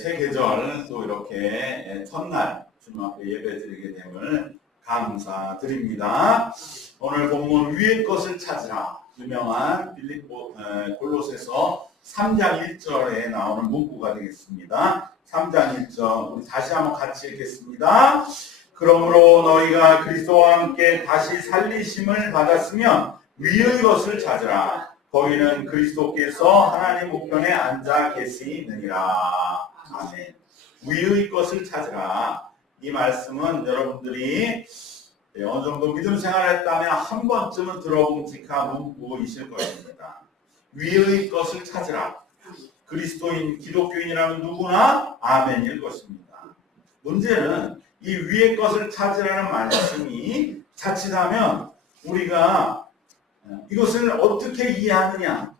새 계절 또 이렇게 첫날 주님 앞에 예배 드리게 됨을 감사드립니다. 오늘 본문 위의 것을 찾으라, 유명한 골로새서 3장 1절에 나오는 문구가 되겠습니다. 3장 1절 우리 다시 한번 같이 읽겠습니다. 그러므로 너희가 그리스도와 함께 다시 살리심을 받았으면 위의 것을 찾으라. 거기는 그리스도께서 하나님 우편에 앉아 계시느니라. 아멘. 위의 것을 찾으라. 이 말씀은 여러분들이 어느 정도 믿음 생활했다면 한 번쯤은 들어봄직한 문구이실 것입니다. 위의 것을 찾으라. 그리스도인, 기독교인이라면 누구나 아멘일 것입니다. 문제는 이 위의 것을 찾으라는 말씀이 자칫하면 우리가 이것을 어떻게 이해하느냐,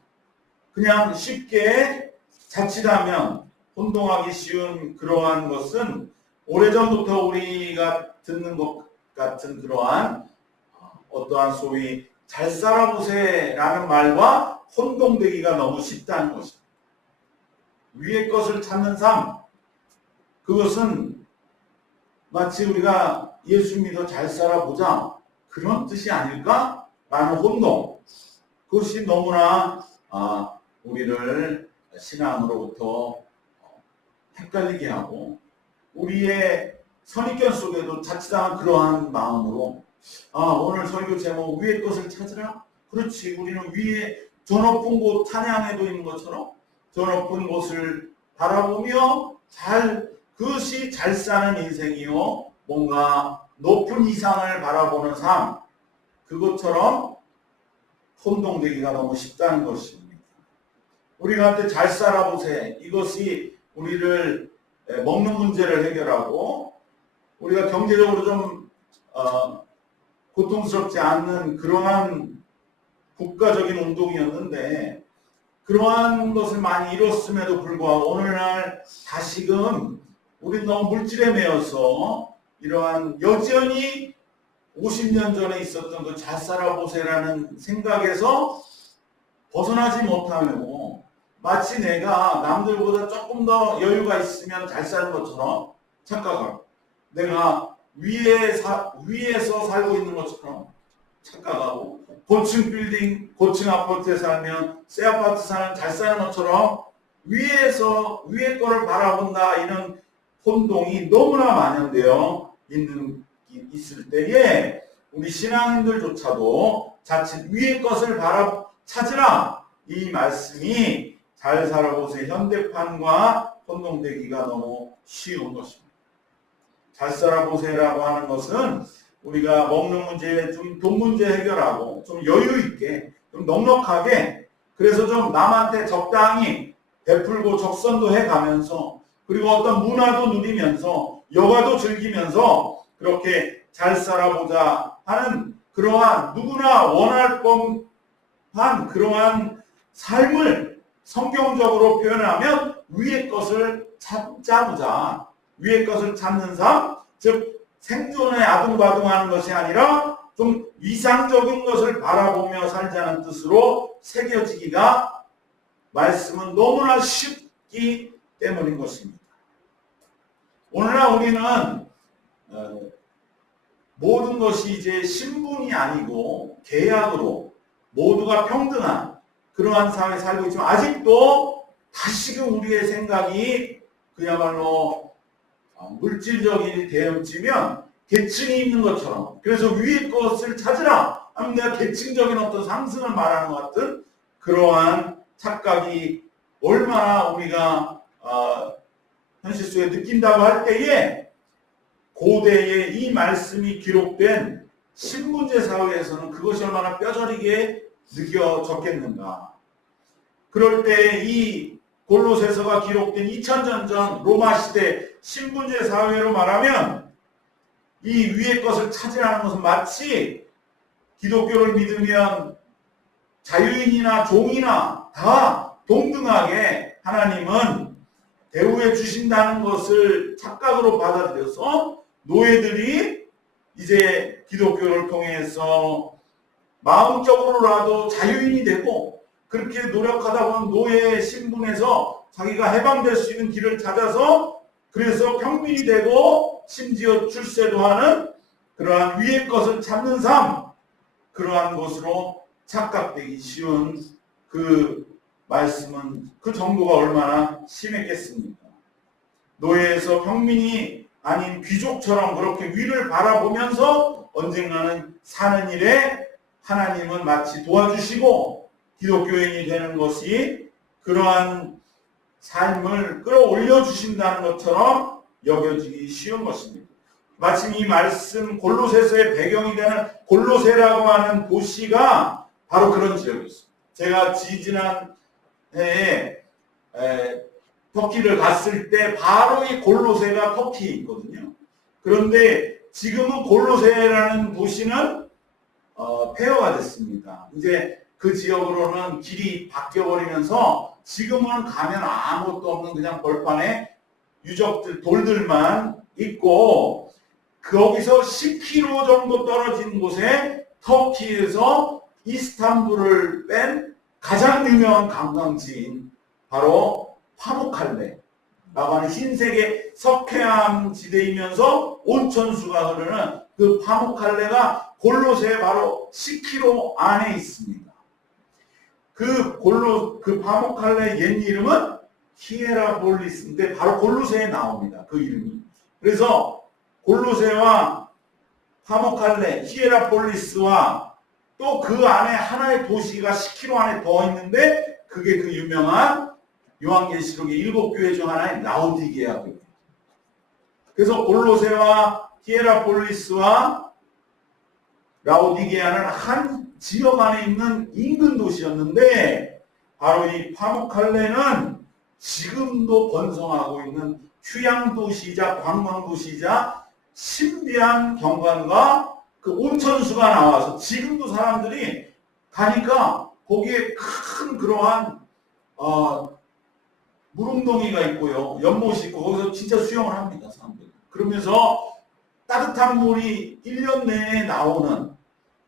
그냥 쉽게 자칫하면 혼동하기 쉬운 그러한 것은 오래전부터 우리가 듣는 것 같은 그러한 어떠한 소위 잘 살아보세라는 말과 혼동되기가 너무 쉽다는 것입니다. 위의 것을 찾는 삶, 그것은 마치 우리가 예수 믿어 잘 살아보자 그런 뜻이 아닐까? 라는 혼동, 그것이 너무나 우리를 신앙으로부터 헷갈리게 하고 우리의 선입견 속에도 자칫한 그러한 마음으로 오늘 설교 제목 위의 것을 찾으라? 그렇지, 우리는 위에 저 높은 곳 찬양에도 있는 것처럼 저 높은 곳을 바라보며 그것이 잘 사는 인생이요, 뭔가 높은 이상을 바라보는 삶, 그것처럼 혼동되기가 너무 쉽다는 것입니다. 우리가 한테 잘 살아보세, 이것이 우리를 먹는 문제를 해결하고 우리가 경제적으로 좀 고통스럽지 않는 그러한 국가적인 운동이었는데, 그러한 것을 많이 이뤘음에도 불구하고 오늘날 다시금 우리 너무 물질에 매여서 이러한 여전히 50년 전에 있었던 그 잘 살아보세라는 생각에서 벗어나지 못하고 마치 내가 남들보다 조금 더 여유가 있으면 잘 사는 것처럼 착각하고, 내가 위에서 살고 있는 것처럼 착각하고, 고층 빌딩, 고층 아파트에 살면 새 아파트 사는 잘 사는 것처럼 위의 거를 바라본다, 이런 혼동이 너무나 만연되어 있을 때에 우리 신앙인들조차도 자칫 위의 것을 찾으라, 이 말씀이 잘 살아보세 현대판과 혼동되기가 너무 쉬운 것입니다. 잘 살아보세라고 하는 것은 우리가 먹는 문제, 좀 돈 문제 해결하고 좀 여유 있게, 좀 넉넉하게, 그래서 좀 남한테 적당히 베풀고 적선도 해가면서, 그리고 어떤 문화도 누리면서 여가도 즐기면서 그렇게 잘 살아보자 하는 그러한 누구나 원할 법한 그러한 삶을 성경적으로 표현하면 위의 것을 찾자보자. 위의 것을 찾는 삶, 즉 생존에 아둥바둥하는 것이 아니라 좀 이상적인 것을 바라보며 살자는 뜻으로 새겨지기가 말씀은 너무나 쉽기 때문인 것입니다. 오늘날 우리는 모든 것이 이제 신분이 아니고 계약으로 모두가 평등한 그러한 사회에 살고 있지만, 아직도 다시금 우리의 생각이 그야말로 물질적인 대응치면 계층이 있는 것처럼, 그래서 위의 것을 찾으라 하면 내가 계층적인 어떤 상승을 말하는 것 같은 그러한 착각이 얼마나 우리가 현실 속에 느낀다고 할 때에, 고대에 이 말씀이 기록된 신분제 사회에서는 그것이 얼마나 뼈저리게 느껴졌겠는가. 그럴 때 이 골로새서가 기록된 2000년 전 로마 시대 신분제 사회로 말하면 이 위의 것을 찾으라는 것은 마치 기독교를 믿으면 자유인이나 종이나 다 동등하게 하나님은 대우해 주신다는 것을 착각으로 받아들여서 노예들이 이제 기독교를 통해서 마음적으로라도 자유인이 되고, 그렇게 노력하다 보면 노예 신분에서 자기가 해방될 수 있는 길을 찾아서 그래서 평민이 되고 심지어 출세도 하는 그러한 위의 것을 찾는 삶, 그러한 것으로 착각되기 쉬운 그 말씀은 그 정도가 얼마나 심했겠습니까? 노예에서 평민이 아닌 귀족처럼 그렇게 위를 바라보면서 언젠가는 사는 일에 하나님은 마치 도와주시고 기독교인이 되는 것이 그러한 삶을 끌어올려 주신다는 것처럼 여겨지기 쉬운 것입니다. 마침 이 말씀 골로새서의 배경이 되는 골로새라고 하는 도시가 바로 그런 지역이었습니다. 제가 지지난 해에 터키를 갔을 때 바로 이 골로새가 터키에 있거든요. 그런데 지금은 골로새라는 도시는 폐허가 됐습니다. 이제 그 지역으로는 길이 바뀌어버리면서 지금은 가면 아무것도 없는 그냥 벌판에 유적들, 돌들만 있고 거기서 10km 정도 떨어진 곳에 터키에서 이스탄불을 뺀 가장 유명한 관광지인 바로 파무칼레라고 하는 흰색의 석회암 지대이면서 온천수가 흐르는 그 파무칼레가 골로새 바로 10km 안에 있습니다. 그 파무칼레 옛 이름은 히에라폴리스인데 바로 골로새에 나옵니다. 그 이름이. 그래서 골로새와 파무칼레, 히에라폴리스와 또 그 안에 하나의 도시가 10km 안에 더 있는데 그게 그 유명한 요한계시록의 7교회 중 하나인 라오디게아 교회. 그래서 골로새와 히에라폴리스와 라오디게아는 한 지역 안에 있는 인근 도시였는데 바로 이 파무칼레는 지금도 번성하고 있는 휴양도시이자 관광도시이자 신비한 경관과 그 온천수가 나와서 지금도 사람들이 가니까 거기에 큰 그러한 물웅덩이가 있고요. 연못이 있고 거기서 진짜 수영을 합니다. 사람들이. 그러면서 따뜻한 물이 1년 내내 나오는,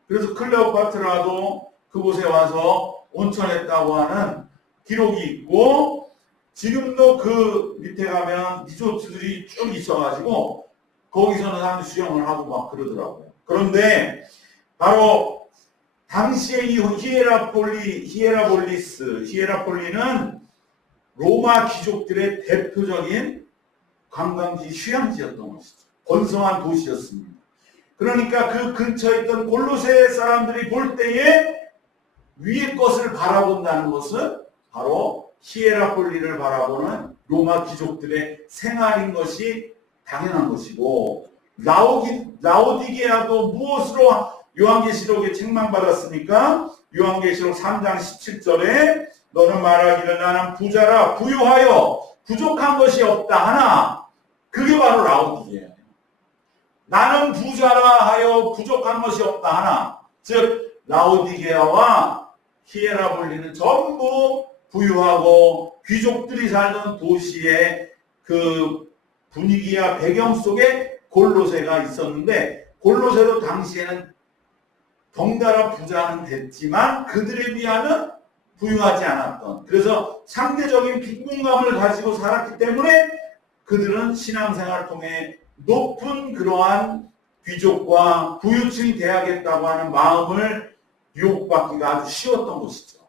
그래서 클레오파트라도 그곳에 와서 온천했다고 하는 기록이 있고 지금도 그 밑에 가면 리조트들이 쭉 있어가지고 거기서는 사람들이 수영을 하고 막 그러더라고요. 그런데 바로 당시에 이 히에라폴리는 로마 귀족들의 대표적인 관광지 휴양지였던 것이죠. 번성한 도시였습니다. 그러니까 그 근처에 있던 골로새 사람들이 볼 때에 위의 것을 바라본다는 것은 바로 히에라폴리를 바라보는 로마 귀족들의 생활인 것이 당연한 것이고, 라오디게아도 무엇으로 요한계시록에 책망받았습니까? 요한계시록 3장 17절에 너는 말하기를 나는 부자라 부유하여 부족한 것이 없다 하나, 그게 바로 라오디게아예요. 나는 부자라 하여 부족한 것이 없다 하나, 즉 라오디게아와 히에라폴리는 전부 부유하고 귀족들이 살던 도시의 그 분위기와 배경 속에 골로새가 있었는데, 골로새도 당시에는 덩달아 부자는 됐지만 그들에 비하면 부유하지 않았던, 그래서 상대적인 빈곤감을 가지고 살았기 때문에 그들은 신앙생활을 통해 높은 그러한 귀족과 부유층이 돼야겠다고 하는 마음을 유혹받기가 아주 쉬웠던 것이죠.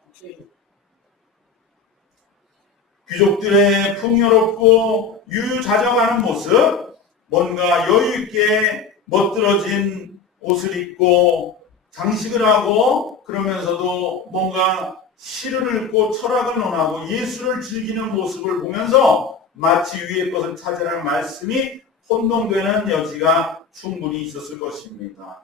귀족들의 풍요롭고 유유자적하는 모습, 뭔가 여유있게 멋들어진 옷을 입고 장식을 하고 그러면서도 뭔가 시를 읽고 철학을 논하고 예술을 즐기는 모습을 보면서 마치 위의 것을 찾으라는 말씀이 혼동되는 여지가 충분히 있었을 것입니다.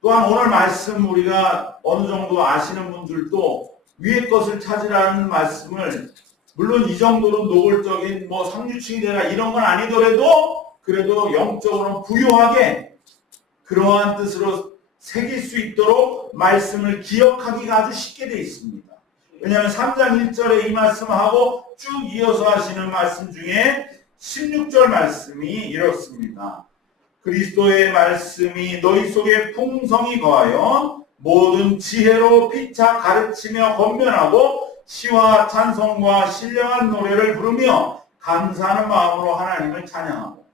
또한 오늘 말씀 우리가 어느 정도 아시는 분들도 위의 것을 찾으라는 말씀을, 물론 이 정도로 노골적인 상류층이 되라 이런 건 아니더라도 그래도 영적으로 부유하게 그러한 뜻으로 새길 수 있도록 말씀을 기억하기가 아주 쉽게 되어 있습니다. 왜냐하면 3장 1절에 이 말씀하고 쭉 이어서 하시는 말씀 중에 16절 말씀이 이렇습니다. 그리스도의 말씀이 너희 속에 풍성히 거하여 모든 지혜로 피차 가르치며 권면하고 시와 찬송과 신령한 노래를 부르며 감사하는 마음으로 하나님을 찬양하고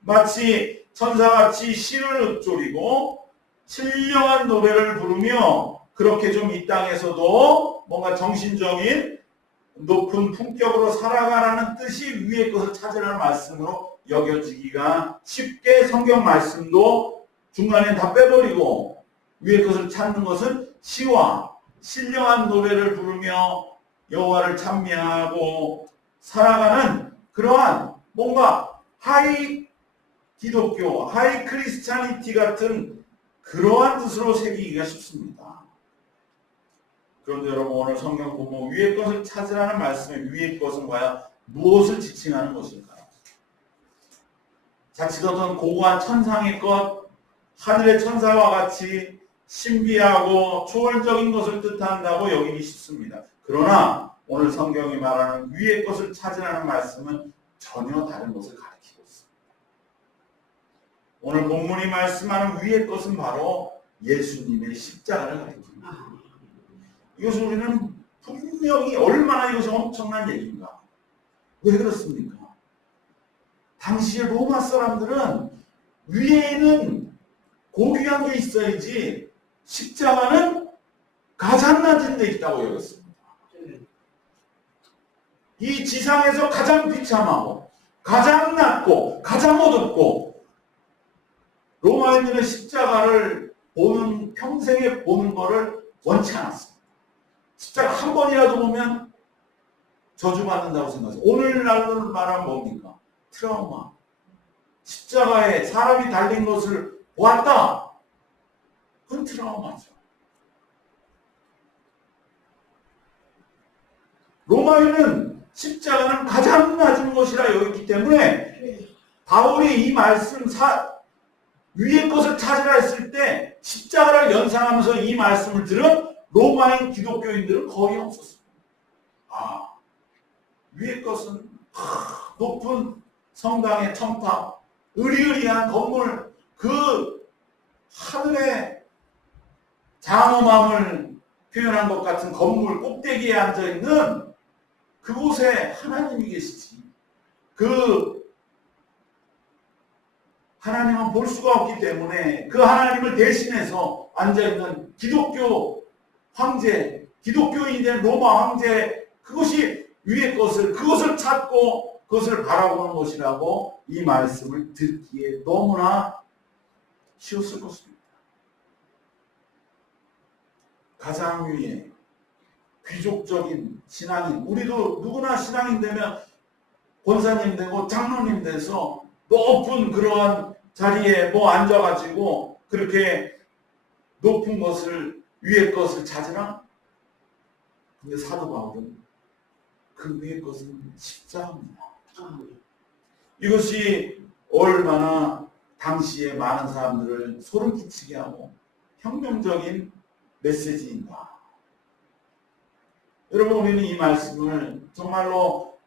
마치 천사같이 시를 읊조리고 신령한 노래를 부르며 그렇게 좀 이 땅에서도 뭔가 정신적인 높은 품격으로 살아가라는 뜻이 위의 것을 찾으라는 말씀으로 여겨지기가 쉽게 성경 말씀도 중간에 다 빼버리고 위의 것을 찾는 것은 시와 신령한 노래를 부르며 여호와를 찬미하고 살아가는 그러한 뭔가 하이 기독교, 하이 크리스찬이티 같은 그러한 뜻으로 새기기가 쉽습니다. 그런데 여러분 오늘 성경 보면 위의 것을 찾으라는 말씀에 위의 것은 과연 무엇을 지칭하는 것일까요? 자칫 어떤 고고한 천상의 것, 하늘의 천사와 같이 신비하고 초월적인 것을 뜻한다고 여기기 쉽습니다. 그러나 오늘 성경이 말하는 위의 것을 찾으라는 말씀은 전혀 다른 것을 가리키고 있습니다. 오늘 본문이 말씀하는 위의 것은 바로 예수님의 십자가를 가리킵니다. 이것을 우리는 분명히 얼마나 이것이 엄청난 얘기인가. 왜 그렇습니까? 당시의 로마 사람들은 위에는 고귀한 게 있어야지 십자가는 가장 낮은 데 있다고 여겼습니다. 이 지상에서 가장 비참하고 가장 낮고 가장 어둡고 로마인들은 십자가를 보는 평생에 보는 것을 원치 않았습니다. 십자가 한 번이라도 보면 저주받는다고 생각해요. 오늘날로 말하면 뭡니까? 트라우마. 십자가에 사람이 달린 것을 보았다. 그건 트라우마죠. 로마인은 십자가는 가장 낮은 것이라 여겼기 때문에 바울이 이 말씀 위의 것을 찾으라 했을 때 십자가를 연상하면서 이 말씀을 들은 로마인 기독교인들은 거의 없었습니다. 위의 것은 높은 성당의 첨탑, 으리으리한 건물, 그 하늘의 장엄함을 표현한 것 같은 건물 꼭대기에 앉아있는 그곳에 하나님이 계시지. 그 하나님은 볼 수가 없기 때문에 그 하나님을 대신해서 앉아있는 기독교 황제, 기독교인이 된 로마 황제, 그것이 위의 것을, 그것을 찾고 그것을 바라보는 것이라고 이 말씀을 듣기에 너무나 쉬웠을 것입니다. 가장 위에 귀족적인 신앙인, 우리도 누구나 신앙인 되면 권사님 되고 장로님 돼서 높은 그러한 자리에 앉아가지고 그렇게 높은 것을, 위의 것을 찾으나? 근데 사도 바울은 그 위의 것은 십자가입니다. 이것이 얼마나 당시에 많은 사람들을 소름 끼치게 하고 혁명적인 메시지인가. 여러분 우리는 이 말씀을 정말로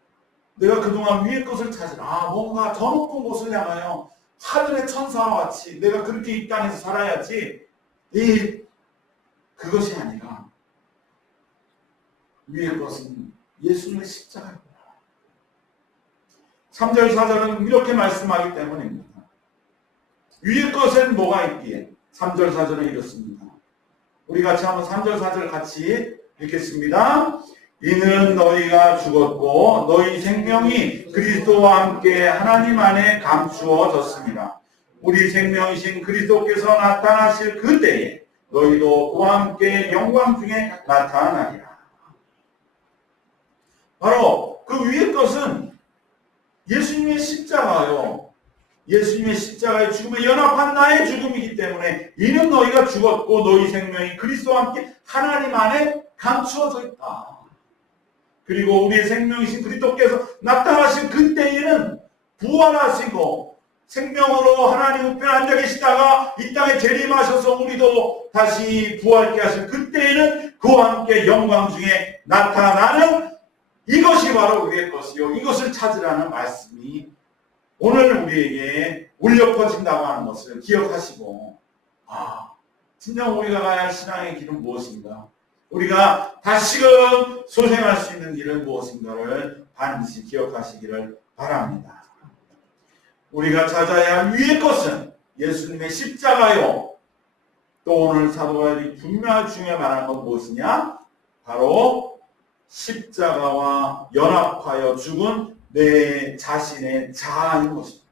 내가 그동안 위의 것을 찾으라. 뭔가 더 높은 곳을 향하여 하늘의 천사와 같이 내가 그렇게 이 땅에서 살아야지. 그것이 아니라 위의 것은 예수님의 십자가입니다. 3절 4절은 이렇게 말씀하기 때문입니다. 위의 것엔 뭐가 있기에? 3절 4절은 이렇습니다. 우리 같이 한번 3절 4절 같이 읽겠습니다. 이는 너희가 죽었고 너희 생명이 그리스도와 함께 하나님 안에 감추어졌습니다. 우리 생명이신 그리스도께서 나타나실 그때에 너희도 그와 함께 영광 중에 나타나리라. 바로 그 위의 것은 예수님의 십자가요. 예수님의 십자가의 죽음에 연합한 나의 죽음이기 때문에 이는 너희가 죽었고 너희 생명이 그리스도와 함께 하나님 안에 감추어져 있다. 그리고 우리의 생명이신 그리스도께서 나타나신 그때에는 부활하시고 생명으로 하나님 우편에 앉아 계시다가 이 땅에 재림하셔서 우리도 다시 부활케 하실 그때에는 그와 함께 영광 중에 나타나는 이것이 바로 우리의 것이요. 이것을 찾으라는 말씀이 오늘 우리에게 울려 퍼진다고 하는 것을 기억하시고 진정 우리가 가야 할 신앙의 길은 무엇인가? 우리가 다시금 소생할 수 있는 길은 무엇인가를 반드시 기억하시기를 바랍니다. 우리가 찾아야 할 위의 것은 예수님의 십자가요. 또 오늘 사도 바울이 분명히 중요히 말하는 건 무엇이냐? 바로 십자가와 연합하여 죽은 내 자신의 자아인 것입니다.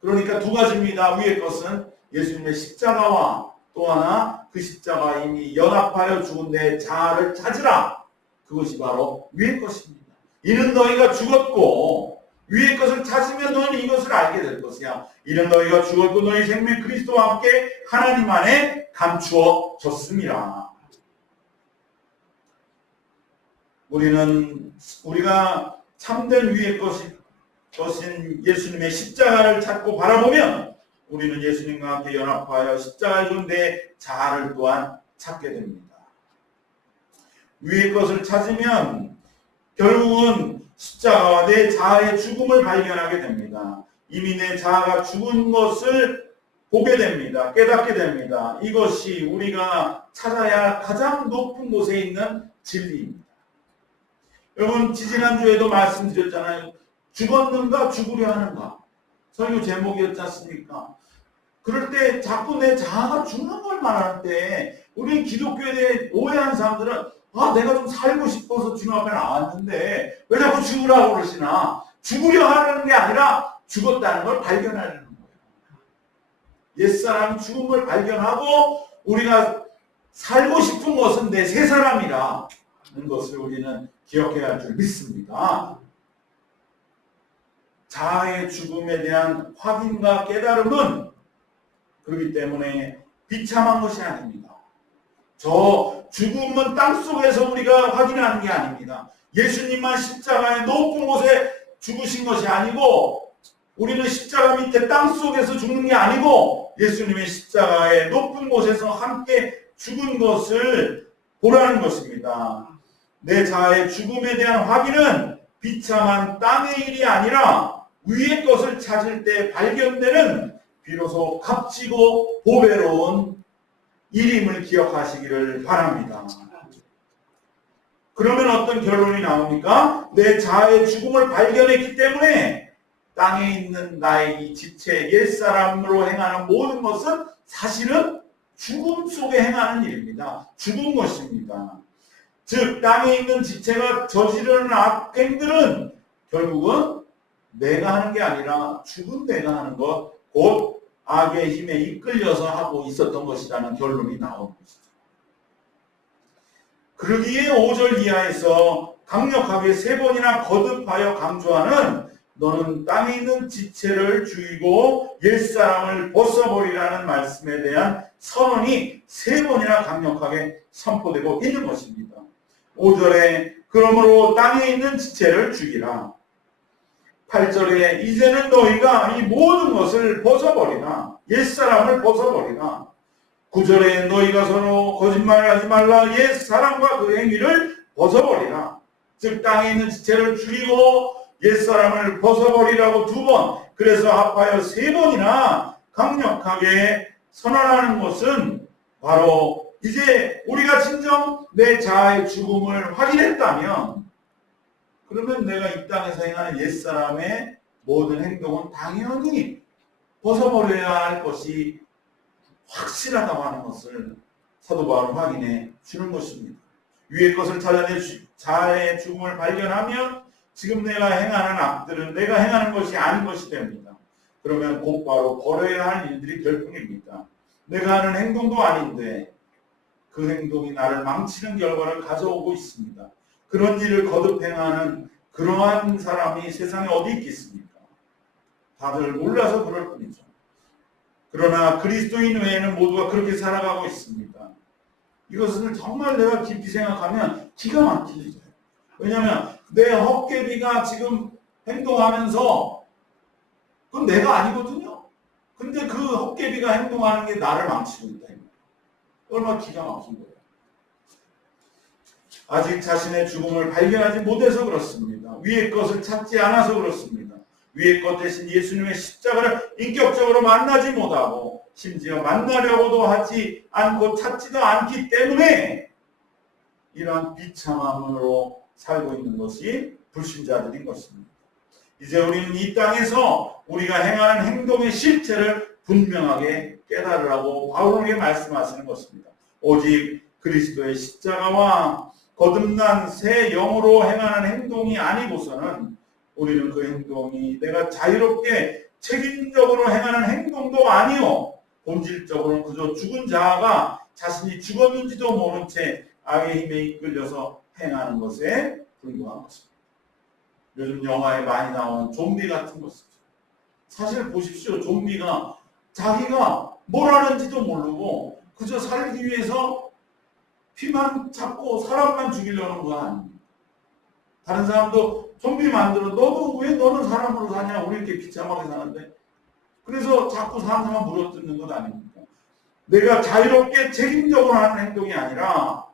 그러니까 두 가지입니다. 위의 것은 예수님의 십자가와 또 하나 그 십자가 이미 연합하여 죽은 내 자아를 찾으라. 그것이 바로 위의 것입니다. 이는 너희가 죽었고 위의 것을 찾으면 너는 이것을 알게 될 것이야. 이는 너희가 죽었고 너희 생명 그리스도와 함께 하나님 안에 감추어졌습니다. 우리가 참된 위의 것인 예수님의 십자가를 찾고 바라보면 우리는 예수님과 함께 연합하여 십자가에 죽은 내 자아를 또한 찾게 됩니다. 위의 것을 찾으면 결국은 십자가와 내 자아의 죽음을 발견하게 됩니다. 이미 내 자아가 죽은 것을 보게 됩니다. 깨닫게 됩니다. 이것이 우리가 찾아야 할 가장 높은 곳에 있는 진리입니다. 여러분 지지난주에도 말씀드렸잖아요. 죽었는가 죽으려 하는가 설교 제목이었지 않습니까? 그럴 때 자꾸 내 자아가 죽는 걸 말할 때 우리 기독교에 대해 오해한 사람들은 내가 좀 살고 싶어서 주님 앞에 나왔는데 왜 자꾸 죽으라고 그러시나? 죽으려 하는 게 아니라 죽었다는 걸 발견하려는 거예요. 옛사람이 죽음을 발견하고 우리가 살고 싶은 것은 내 새 사람이라는 것을 우리는 기억해야 할 줄 믿습니다. 자아의 죽음에 대한 확인과 깨달음은 그렇기 때문에 비참한 것이 아닙니다. 저 죽음은 땅속에서 우리가 확인하는 게 아닙니다. 예수님만 십자가의 높은 곳에 죽으신 것이 아니고 우리는 십자가 밑에 땅속에서 죽는 게 아니고 예수님의 십자가의 높은 곳에서 함께 죽은 것을 보라는 것입니다. 내 자아의 죽음에 대한 확인은 비참한 땅의 일이 아니라 위의 것을 찾을 때 발견되는 비로소 값지고 보배로운 일임을 기억하시기를 바랍니다. 그러면 어떤 결론이 나옵니까? 내 자아의 죽음을 발견했기 때문에 땅에 있는 나의 이 지체, 옛사람으로 행하는 모든 것은 사실은 죽음 속에 행하는 일입니다. 죽은 것입니다. 즉 땅에 있는 지체가 저지르는 악행들은 결국은 내가 하는 게 아니라 죽은 내가 하는 것, 곧 악의 힘에 이끌려서 하고 있었던 것이라는 결론이 나오는 것이죠. 그러기에 5절 이하에서 강력하게 3번이나 거듭하여 강조하는 너는 땅에 있는 지체를 죽이고 옛사람을 벗어버리라는 말씀에 대한 선언이 3번이나 강력하게 선포되고 있는 것입니다. 5절에 그러므로 땅에 있는 지체를 죽이라. 8절에 이제는 너희가 이 모든 것을 벗어버리라. 옛사람을 벗어버리라. 9절에 너희가 서로 거짓말을 하지 말라. 옛사람과 그 행위를 벗어버리라. 즉 땅에 있는 지체를 죽이고 옛사람을 벗어버리라고 2번, 그래서 합하여 3번이나 강력하게 선언하는 것은 바로 이제 우리가 진정 내 자아의 죽음을 확인했다면 그러면 내가 이 땅에서 행하는 옛사람의 모든 행동은 당연히 벗어버려야 할 것이 확실하다고 하는 것을 사도 바울은 확인해 주는 것입니다. 위의 것을 찾아내 자아의 죽음을 발견하면 지금 내가 행하는 악들은 내가 행하는 것이 아닌 것이 됩니다. 그러면 곧바로 버려야 할 일들이 될 뿐입니다. 내가 하는 행동도 아닌데 그 행동이 나를 망치는 결과를 가져오고 있습니다. 그런 일을 거듭 행하는 그러한 사람이 세상에 어디 있겠습니까? 다들 몰라서 그럴 뿐이죠. 그러나 그리스도인 외에는 모두가 그렇게 살아가고 있습니다. 이것을 정말 내가 깊이 생각하면 기가 막힐 일이에요. 왜냐하면 내 헛개비가 지금 행동하면서 그건 내가 아니거든요. 근데 그 헛개비가 행동하는 게 나를 망치고 있다. 얼마나 기가 막힌 거예요. 아직 자신의 죽음을 발견하지 못해서 그렇습니다. 위의 것을 찾지 않아서 그렇습니다. 위의 것 대신 예수님의 십자가를 인격적으로 만나지 못하고 심지어 만나려고도 하지 않고 찾지도 않기 때문에 이러한 비참함으로 살고 있는 것이 불신자들인 것입니다. 이제 우리는 이 땅에서 우리가 행하는 행동의 실체를 분명하게 깨달으라고 바울에게 말씀하시는 것입니다. 오직 그리스도의 십자가와 거듭난 새 영으로 행하는 행동이 아니고서는 우리는 그 행동이 내가 자유롭게 책임적으로 행하는 행동도 아니요 본질적으로는 그저 죽은 자아가 자신이 죽었는지도 모른 채 악의 힘에 이끌려서 행하는 것에 불과한 것입니다. 요즘 영화에 많이 나오는 좀비 같은 것이죠. 사실 보십시오. 좀비가 자기가 뭘 하는지도 모르고 그저 살기 위해서 피만 찾고 사람만 죽이려는 거 아닙니까? 다른 사람도 좀비 만들어 너도 왜 너는 사람으로 사냐? 우리 이렇게 비참하게 사는데 그래서 자꾸 사람만 물어뜯는 것 아닙니까? 내가 자유롭게 책임적으로 하는 행동이 아니라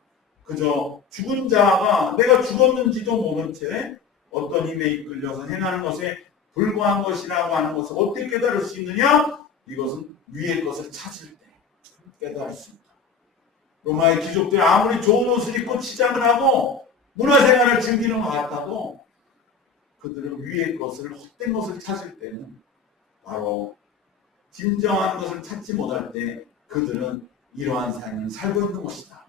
그저 죽은 자가 내가 죽었는지도 모른 채 어떤 힘에 이끌려서 행하는 것에 불과한 것이라고 하는 것을 어떻게 깨달을 수 있느냐? 이것은 위의 것을 찾을 때 깨달을 수 있다. 로마의 귀족들 아무리 좋은 옷을 입고 치장을 하고 문화생활을 즐기는 것 같아도 그들은 위의 것을 헛된 것을 찾을 때는 바로 진정한 것을 찾지 못할 때 그들은 이러한 삶을 살고 있는 것이다.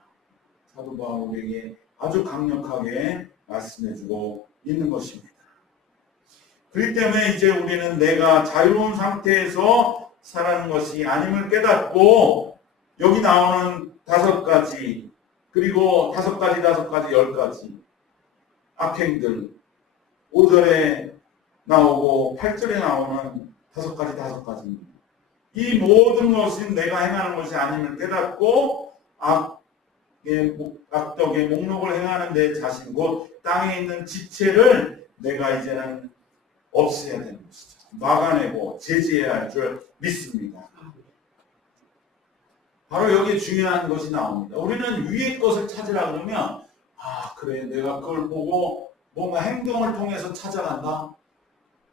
사도 바울에게 아주 강력하게 말씀해주고 있는 것입니다. 그렇기 때문에 이제 우리는 내가 자유로운 상태에서 살아가는 것이 아님을 깨닫고 여기 나오는 5가지 그리고 5가지 10가지 악행들 5절에 나오고 8절에 나오는 5가지입니다. 이 모든 것은 내가 행하는 것이 아님을 깨닫고 악덕의 목록을 행하는 내 자신 곧 땅에 있는 지체를 내가 이제는 없애야 되는 것이죠. 막아내고 제지해야 할 줄 믿습니다. 바로 여기에 중요한 것이 나옵니다. 우리는 위의 것을 찾으라 그러면 그래 내가 그걸 보고 뭔가 행동을 통해서 찾아간다.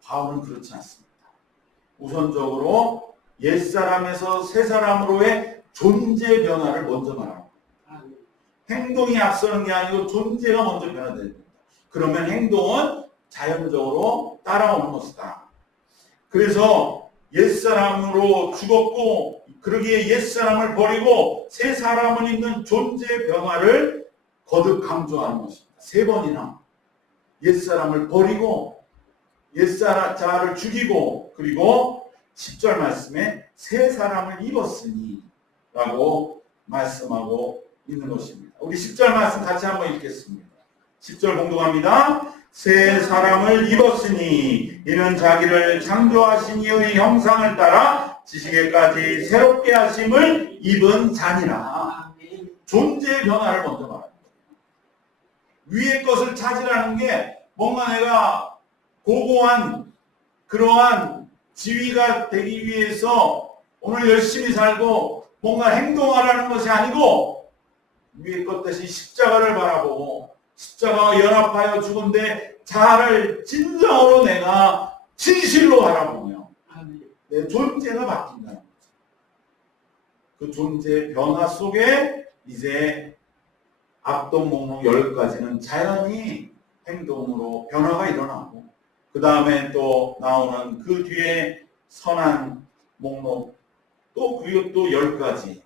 바울은 그렇지 않습니다. 우선적으로 옛사람에서 새사람으로의 존재 변화를 먼저 말합니다. 행동이 앞서는 게 아니고 존재가 먼저 변화돼야 됩니다. 그러면 행동은 자연적으로 따라오는 것이다. 그래서 옛사람으로 죽었고 그러기에 옛사람을 버리고 새 사람을 입는 존재 변화를 거듭 강조하는 것입니다. 3번이나 옛사람을 버리고 옛자를 죽이고 그리고 10절 말씀에 새 사람을 입었으니 라고 말씀하고 있는 것입니다. 우리 10절 말씀 같이 한번 읽겠습니다. 10절 공독합니다. 새 사람을 입었으니 이는 자기를 창조하신 이의 형상을 따라 지식에까지 새롭게 하심을 입은 자니라. 존재의 변화를 먼저 말합니다. 위의 것을 찾으라는 게 뭔가 내가 고고한 그러한 지위가 되기 위해서 오늘 열심히 살고 뭔가 행동하라는 것이 아니고 위의 것 대신 십자가를 바라보고 십자가와 연합하여 죽은데 자아를 진정으로 내가 진실로 바라보며 내 존재가 바뀐다는 거죠. 그 존재의 변화 속에 이제 악동 목록 10가지는 자연히 행동으로 변화가 일어나고 그 다음에 또 나오는 그 뒤에 선한 목록 또 그리고 또 10가지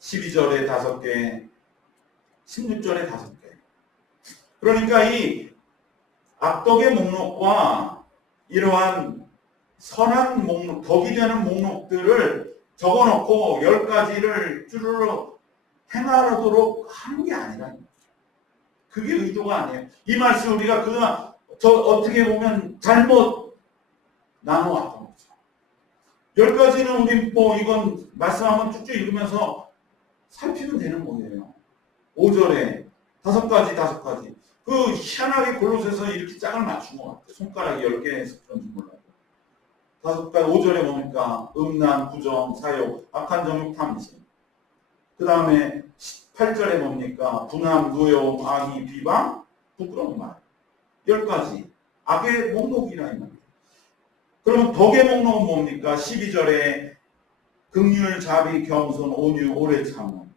12절에 5개 16절에 5개 그러니까 이 악덕의 목록과 이러한 선한 목록 덕이 되는 목록들을 적어놓고 10가지를 쭈르륵 행하도록 하는 게 아니라는 거죠. 그게 의도가 아니에요. 이 말씀 우리가 그동안 어떻게 보면 잘못 나눠왔던 거죠. 10가지는 우리 이건 말씀 한번 쭉쭉 읽으면서 살피면 되는 거예요. 5절에 5가지. 그 희한하게 골로새서 이렇게 짝을 맞춘 것 같아요. 손가락이 10개에서 그런지 몰라요. 5가지 5절에 보니까 음란, 부정, 사욕, 악한 정욕, 탐심. 그 다음에 8절에 뭡니까? 분함, 누여움, 악의, 비방, 부끄러운 말. 10가지. 악의 목록이라 이 말이에요. 그러면 덕의 목록은 뭡니까? 12절에 긍휼, 자비, 겸손, 온유, 오래 참음.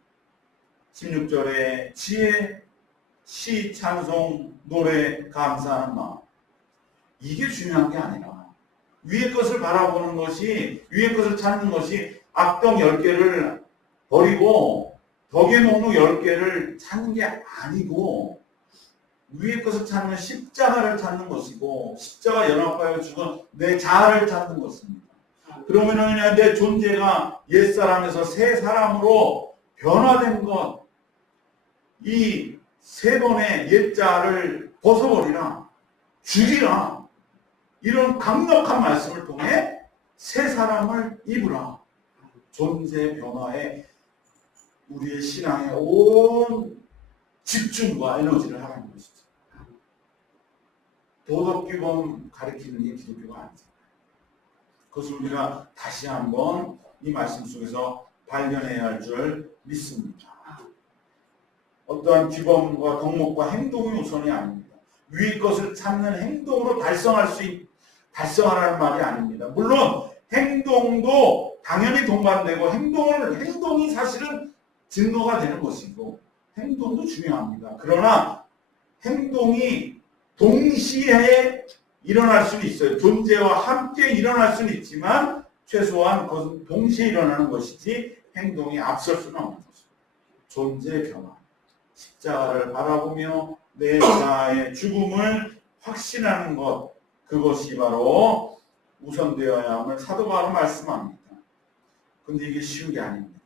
16절에 지혜, 시, 찬송, 노래, 감사하는 마음. 이게 중요한 게 아니라 위의 것을 바라보는 것이, 위의 것을 찾는 것이 악덕 10개를 버리고 덕의 목록 10개를 찾는 게 아니고 위의 것을 찾는 십자가를 찾는 것이고 십자가 연합하여 죽은 내 자아를 찾는 것입니다. 그러면은 내 존재가 옛사람에서 새 사람으로 변화된 것, 이 세 번의 옛자를 벗어버리라, 죽이라, 이런 강력한 말씀을 통해 새 사람을 입으라. 존재 변화에 우리의 신앙의 온 집중과 에너지를 하라는 것이죠. 도덕규범 가르치는 게 기독교가 아니잖아요. 그것을 우리가 다시 한번 이 말씀 속에서 발견해야 할 줄 믿습니다. 어떠한 규범과 덕목과 행동이 우선이 아닙니다. 위의 것을 찾는 행동으로 달성하라는 말이 아닙니다. 물론 행동도 당연히 동반되고 행동이 사실은 증거가 되는 것이고 행동도 중요합니다. 그러나 행동이 동시에 일어날 수는 있어요. 존재와 함께 일어날 수는 있지만 최소한 그것은 동시에 일어나는 것이지 행동이 앞설 수는 없는 것입니다. 존재의 변화, 십자가를 바라보며 내 자아의 죽음을 확신하는 것, 그것이 바로 우선되어야 함을 사도 바울은 말씀합니다. 근데 이게 쉬운 게 아닙니다.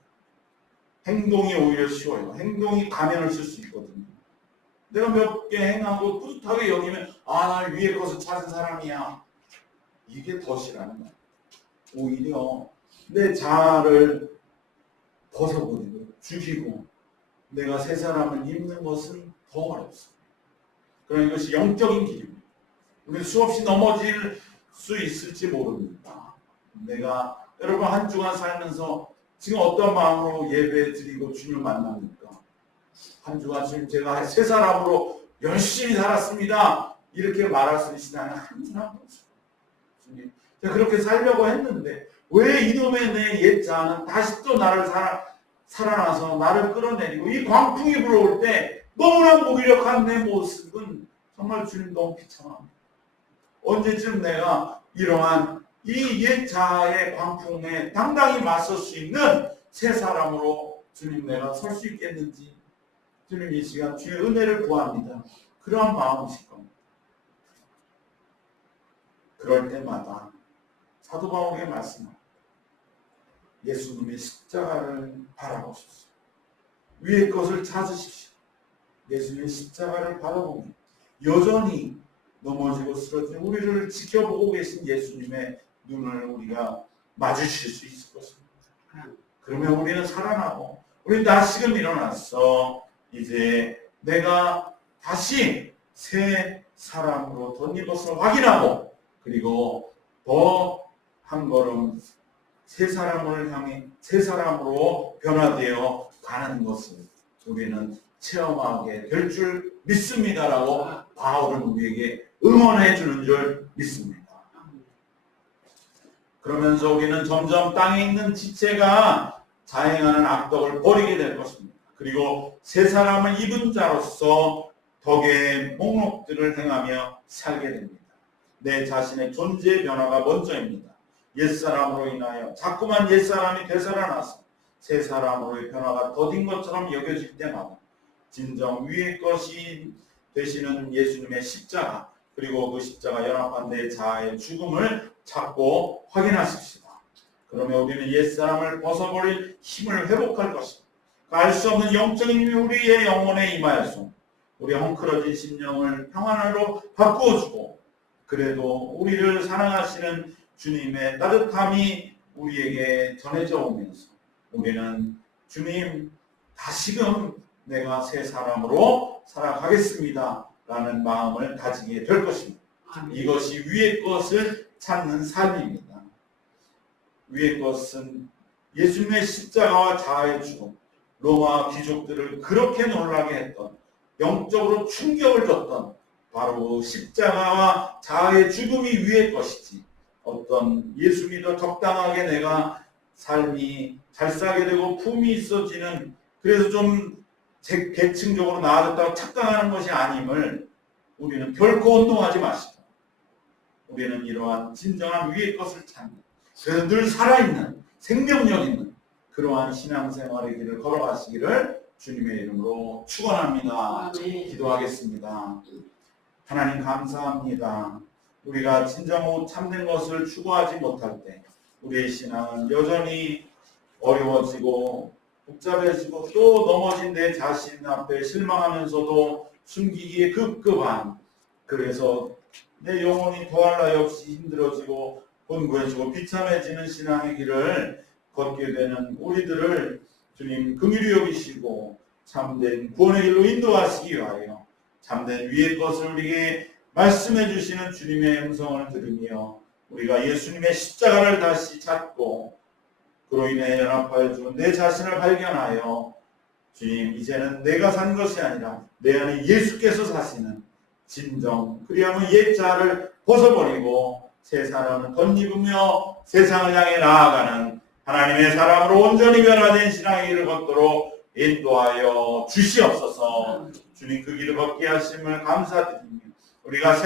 행동이 오히려 쉬워요. 행동이 가면을 쓸 수 있거든요. 내가 몇 개 행하고 뿌듯하게 여기면 나 위의 것을 찾은 사람이야. 이게 덫이라는 거예요. 오히려 내 자아를 벗어버리고 죽이고 내가 새 사람을 입는 것은 더 어렵습니다. 그러나 이것이 영적인 길입니다. 우리 수없이 넘어질 수 있을지 모릅니다. 내가 여러분 한 주간 살면서 지금 어떤 마음으로 예배 드리고 주님을 만납니까? 한 주간 지금 제가 새 사람으로 열심히 살았습니다. 이렇게 말할 수 있는 신앙은 한 사람도 없어요. 제가 그렇게 살려고 했는데 왜 이놈의 내 옛 자아는 다시 또 나를 살아나서 나를 끌어내리고 이 광풍이 불어올 때 너무나 무기력한 내 모습은 정말 주님 너무 비참합니다. 언제쯤 내가 이러한 이 옛 자아의 광풍에 당당히 맞설 수 있는 새 사람으로 주님 내가 설 수 있겠는지 주님 이 시간 주의 은혜를 구합니다. 그러한 마음이실 겁니다. 그럴 때마다 사도 바울에게 말씀합니다. 예수님의 십자가를 바라보십시오. 위의 것을 찾으십시오. 예수님의 십자가를 바라보며 여전히 넘어지고 쓰러진 우리를 지켜보고 계신 예수님의 눈을 우리가 마주칠 수 있을 것입니다. 그러면 우리는 살아나고 우리는 다시금 일어나서 이제 내가 다시 새 사람으로 덧입어서 확인하고 그리고 더 한 걸음 새 사람을 향해 새 사람으로 변화되어 가는 것을 우리는 체험하게 될 줄 믿습니다라고 바울은 우리에게 응원해 주는 줄 믿습니다. 그러면서 우리는 점점 땅에 있는 지체가 자행하는 악덕을 버리게 될 것입니다. 그리고 새 사람을 입은 자로서 덕의 목록들을 행하며 살게 됩니다. 내 자신의 존재의 변화가 먼저입니다. 옛사람으로 인하여 자꾸만 옛사람이 되살아나서 새 사람으로의 변화가 더딘 것처럼 여겨질 때마다 진정 위의 것이 되시는 예수님의 십자가 그리고 그 십자가 연합한 내 자아의 죽음을 찾고 확인하십시다. 그러면 우리는 옛사람을 벗어버릴 힘을 회복할 것입니다. 알 수 없는 영적인 힘이 우리의 영혼에 임하여서 우리의 헝클어진 심령을 평안으로 바꾸어주고 그래도 우리를 사랑하시는 주님의 따뜻함이 우리에게 전해져 오면서 우리는 주님 다시금 내가 새 사람으로 살아가겠습니다 라는 마음을 가지게 될 것입니다. 이것이 위의 것을 찾는 삶입니다. 위의 것은 예수님의 십자가와 자아의 죽음, 로마 귀족들을 그렇게 놀라게 했던 영적으로 충격을 줬던 바로 십자가와 자아의 죽음이 위의 것이지 어떤 예수 믿어 적당하게 내가 삶이 잘 살게 되고 품이 있어지는 그래서 좀 계층적으로 나아졌다고 착각하는 것이 아님을 우리는 결코 운동하지 마시고 우리는 이러한 진정한 위의 것을 찾는, 그래서 늘 살아있는 생명력 있는 그러한 신앙생활의 길을 걸어가시기를 주님의 이름으로 축원합니다. 기도하겠습니다. 하나님 감사합니다. 우리가 진정으로 참된 것을 추구하지 못할 때 우리의 신앙은 여전히 어려워지고 복잡해지고 또 넘어진 내 자신 앞에 실망하면서도 숨기기에 급급한, 그래서 내 영혼이 더할 나위 없이 힘들어지고 곤고해지고 비참해지는 신앙의 길을 걷게 되는 우리들을 주님 긍휼히 여기시고 참된 구원의 길로 인도하시기 위하여 참된 위의 것을 우리에게 말씀해 주시는 주님의 음성을 들으며 우리가 예수님의 십자가를 다시 찾고 그로 인해 연합하여 주는 내 자신을 발견하여 주님, 이제는 내가 산 것이 아니라 내 안에 예수께서 사시는 진정, 그리하면 옛 자를 벗어버리고 새 사람을 덧입으며 세상을 향해 나아가는 하나님의 사람으로 온전히 변화된 신앙의 길을 걷도록 인도하여 주시옵소서. 주님 그 길을 걷게 하심을 감사드리며 우리가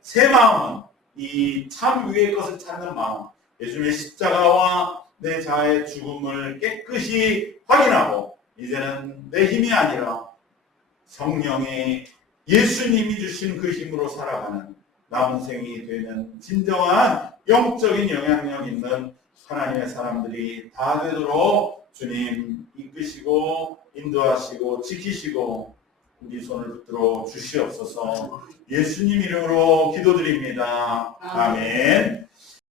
새 마음은 이 참 위의 것을 찾는 마음, 예수님의 십자가와 내 자아의 죽음을 깨끗이 확인하고 이제는 내 힘이 아니라 성령의 예수님이 주신 그 힘으로 살아가는 남은 생이 되는 진정한 영적인 영향력 있는 하나님의 사람들이 다 되도록 주님 이끄시고 인도하시고 지키시고 우리 손을 붙들어 주시옵소서. 예수님 이름으로 기도드립니다. 아멘.